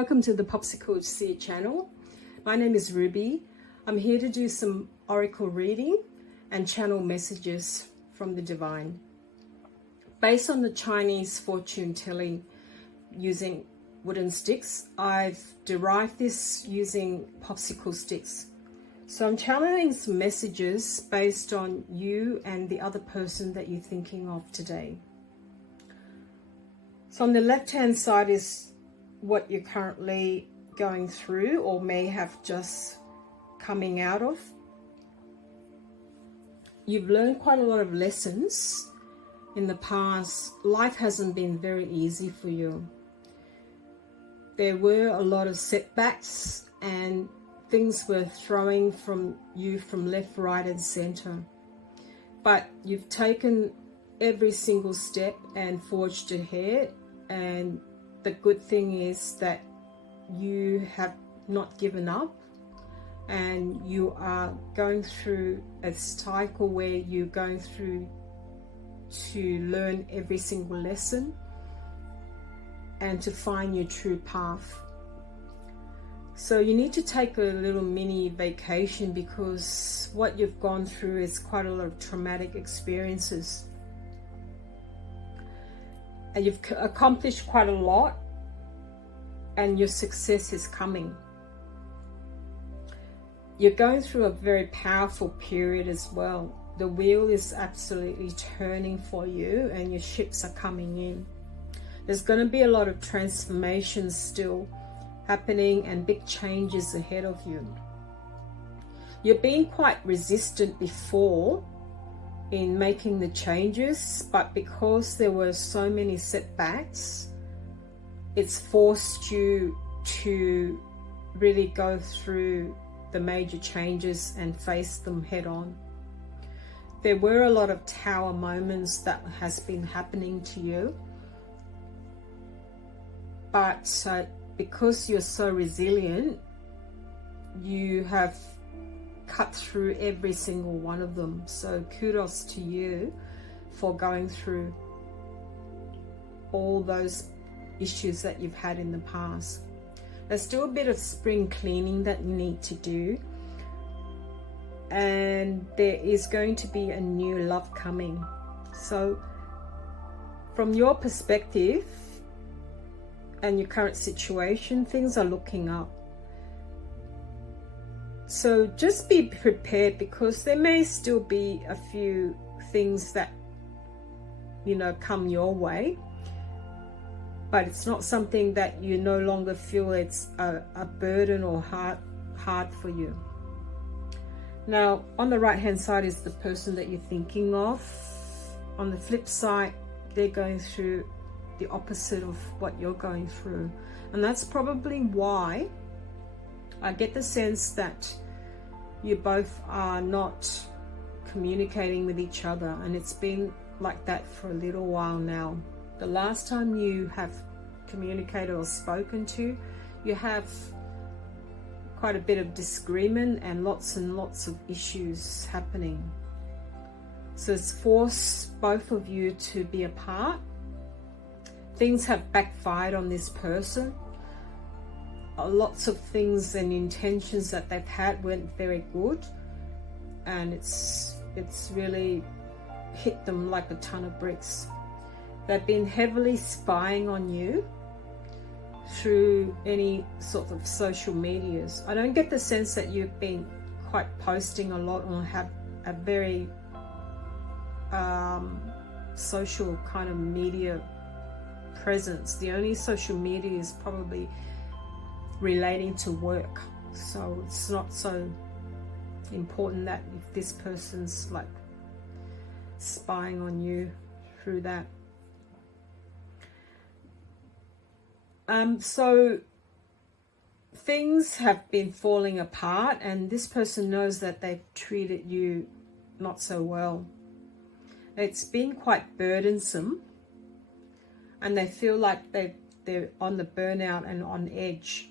Welcome to the Popsicle Seer channel. My name is Ruby. I'm here to do some oracle reading and channel messages from the divine. Based on the Chinese fortune telling using wooden sticks, I've derived this using popsicle sticks. So I'm channeling some messages based on you and the other person that you're thinking of today. So on the left-hand side is what you're currently going through or may have just coming out of. You've learned quite a lot of lessons in the past. Life hasn't been very easy for you. There were a lot of setbacks and things were throwing from you from left, right and center. But you've taken every single step and forged ahead, and the good thing is that you have not given up and you are going through a cycle where you're going through to learn every single lesson and to find your true path. So you need to take a little mini vacation because what you've gone through is quite a lot of traumatic experiences. And you've accomplished quite a lot and your success is coming. You're going through a very powerful period as well. The wheel is absolutely turning for you and your ships are coming in. There's going to be a lot of transformations still happening and big changes ahead of you. You've been quite resistant before in making the changes, but because there were so many setbacks, it's forced you to really go through the major changes and face them head on. There were a lot of tower moments that has been happening to you, but because you're so resilient, you have cut through every single one of them. So kudos to you for going through all those issues that you've had in the past. There's still a bit of spring cleaning that you need to do, and there is going to be a new love coming. So from your perspective and your current situation, things are looking up. So just be prepared because there may still be a few things that, you know, come your way, but it's not something that you no longer feel it's a burden or hard for you. Now, on the right hand side is the person that you're thinking of. On the flip side, they're going through the opposite of what you're going through. And that's probably why I get the sense that you both are not communicating with each other, and it's been like that for a little while now. The last time you have communicated or spoken to, you have quite a bit of disagreement and lots of issues happening. So it's forced both of you to be apart. Things have backfired on this person. Lots of things and intentions that they've had weren't very good, and it's really hit them like a ton of bricks. They've been heavily spying on you through any sort of social medias. I don't get the sense that you've been quite posting a lot or have a very social kind of media presence. The only social media is probably relating to work, so it's not so important that if this person's like spying on you through that. So things have been falling apart and this person knows that they've treated you not so well. It's been quite burdensome and they feel like they're on the burnout and on edge.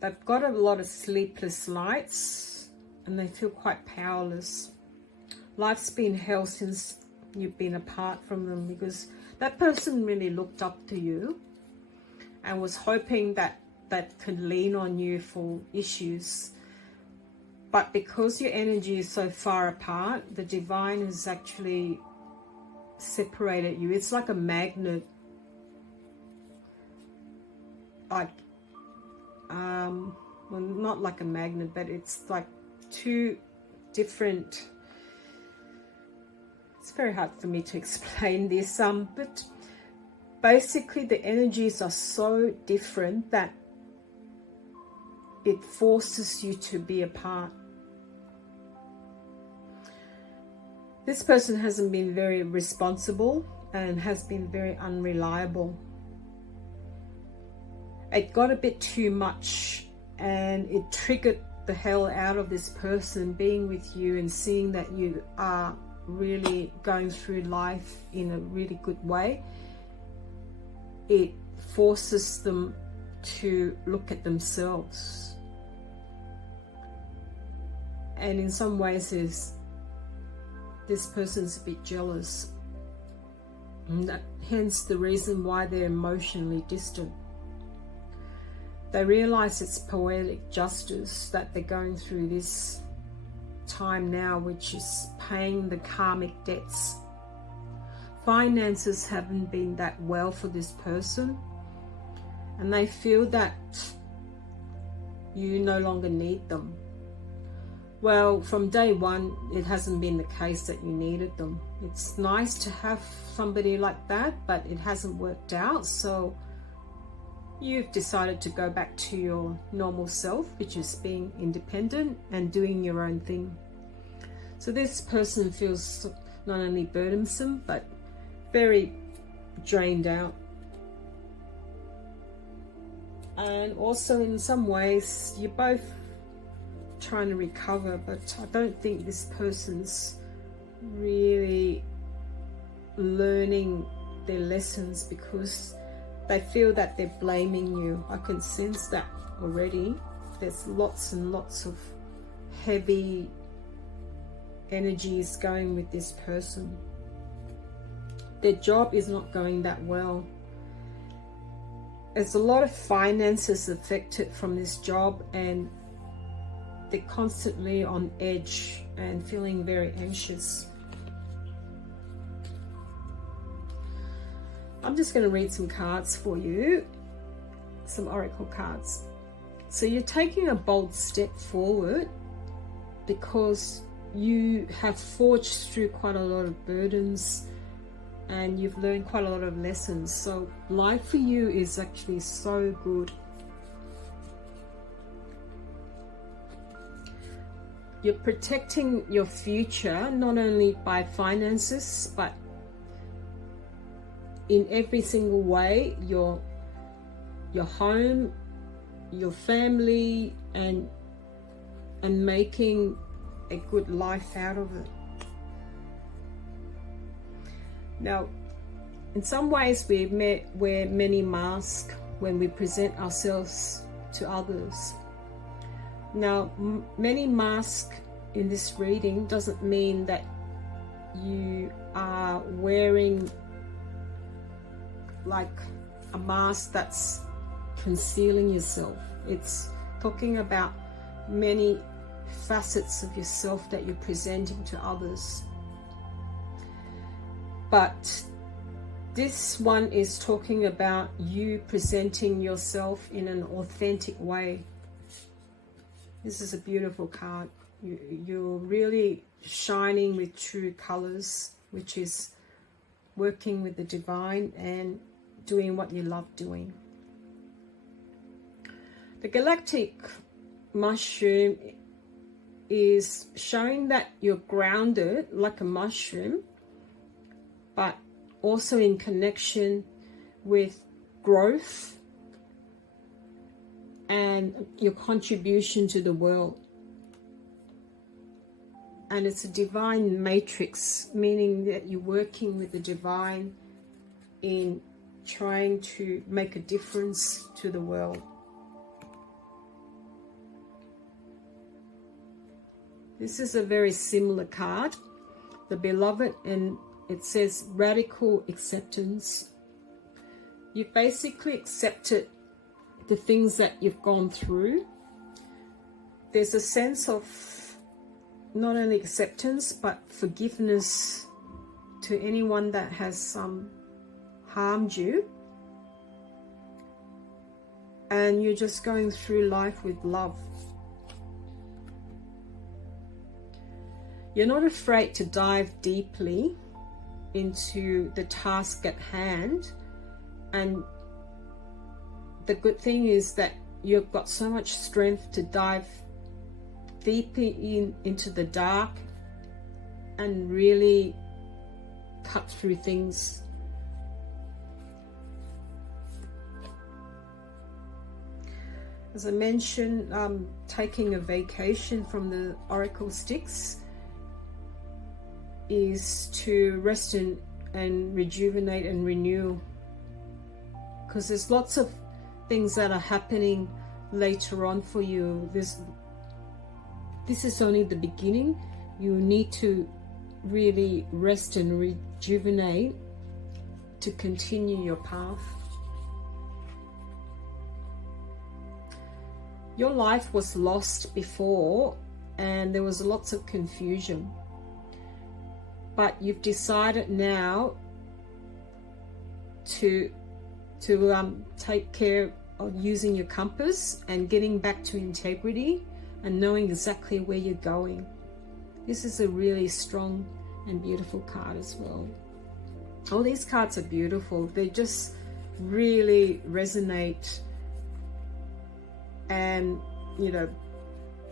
They've got a lot of sleepless nights and they feel quite powerless. Life's been hell since you've been apart from them because that person really looked up to you and was hoping that that can lean on you for issues. But because your energy is so far apart, the divine has actually separated you. It's like a magnet. Like, well, not like a magnet, but it's like two different... It's very hard for me to explain this, but basically the energies are so different that it forces you to be apart. This person hasn't been very responsible and has been very unreliable. It got a bit too much and it triggered the hell out of this person being with you and seeing that you are really going through life in a really good way. It forces them to look at themselves, and in some ways this person's a bit jealous, and hence the reason why they're emotionally distant. They realize it's poetic justice that they're going through this time now, which is paying the karmic debts. Finances haven't been that well for this person, and they feel that you no longer need them. Well, from day one, it hasn't been the case that you needed them. It's nice to have somebody like that, but it hasn't worked out, so you've decided to go back to your normal self, which is being independent and doing your own thing. So this person feels not only burdensome, but very drained out. And also in some ways, you're both trying to recover, but I don't think this person's really learning their lessons because they feel that they're blaming you. I can sense that already. There's lots and lots of heavy energies going with this person. Their job is not going that well. There's a lot of finances affected from this job, and they're constantly on edge and feeling very anxious. I'm just going to read some cards for you, some oracle cards. So you're taking a bold step forward because you have forged through quite a lot of burdens and you've learned quite a lot of lessons. So life for you is actually so good. You're protecting your future, not only by finances, but in every single way, your home, your family, and making a good life out of it. Now, in some ways we wear many masks when we present ourselves to others. Now, many masks in this reading doesn't mean that you are wearing like a mask that's concealing yourself. It's talking about many facets of yourself that you're presenting to others. But this one is talking about you presenting yourself in an authentic way. This is a beautiful card. You're really shining with true colors, which is working with the divine and doing what you love doing. The galactic mushroom is showing that you're grounded like a mushroom, but also in connection with growth and your contribution to the world. And it's a divine matrix, meaning that you're working with the divine in trying to make a difference to the world. This is a very similar card, the Beloved, and it says radical acceptance. You basically accepted the things that you've gone through, there's a sense of not only acceptance but forgiveness to anyone that has harmed you, and you're just going through life with love. You're not afraid to dive deeply into the task at hand, and the good thing is that you've got so much strength to dive deeply into the dark and really cut through things. As I mentioned, taking a vacation from the oracle sticks is to rest and rejuvenate and renew, because there's lots of things that are happening later on for you. This is only the beginning. You need to really rest and rejuvenate to continue your path. Your life was lost before and there was lots of confusion, but you've decided now to take care of using your compass and getting back to integrity and knowing exactly where you're going. This is a really strong and beautiful card as well. All these cards are beautiful. They just really resonate and, you know,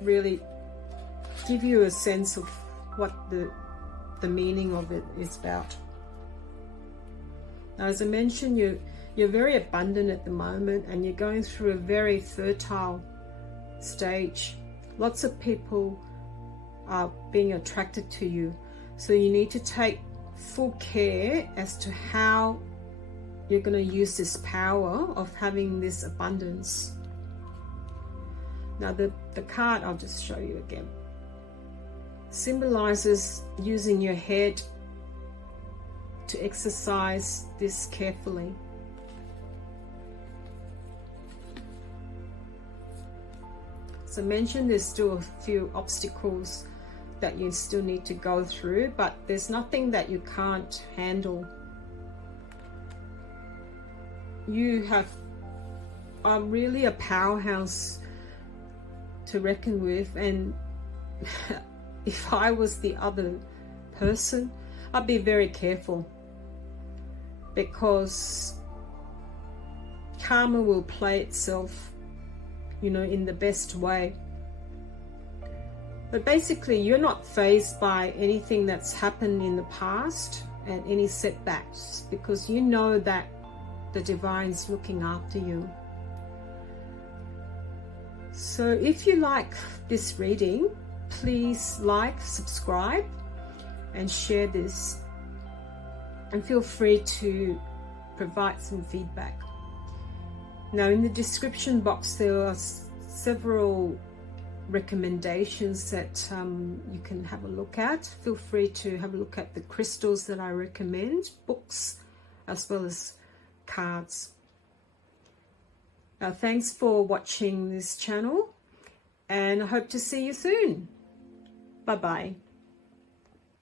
really give you a sense of what the meaning of it is about. Now, as I mentioned, you're very abundant at the moment and you're going through a very fertile stage. Lots of people are being attracted to you, so you need to take full care as to how you're going to use this power of having this abundance. Now the card, I'll just show you again, symbolizes using your head to exercise this carefully. As I mentioned, there's still a few obstacles that you still need to go through, but there's nothing that you can't handle. You have really a powerhouse to reckon with, and if I was the other person, I'd be very careful, because karma will play itself, you know, in the best way. But basically, you're not fazed by anything that's happened in the past and any setbacks, because you know that the divine's looking after you. So if you like this reading, please like, subscribe and share this, and feel free to provide some feedback. Now, in the description box there are several recommendations that you can have a look at. Feel free to have a look at the crystals that I recommend, books, as well as cards. Thanks for watching this channel, and I hope to see you soon. Bye bye.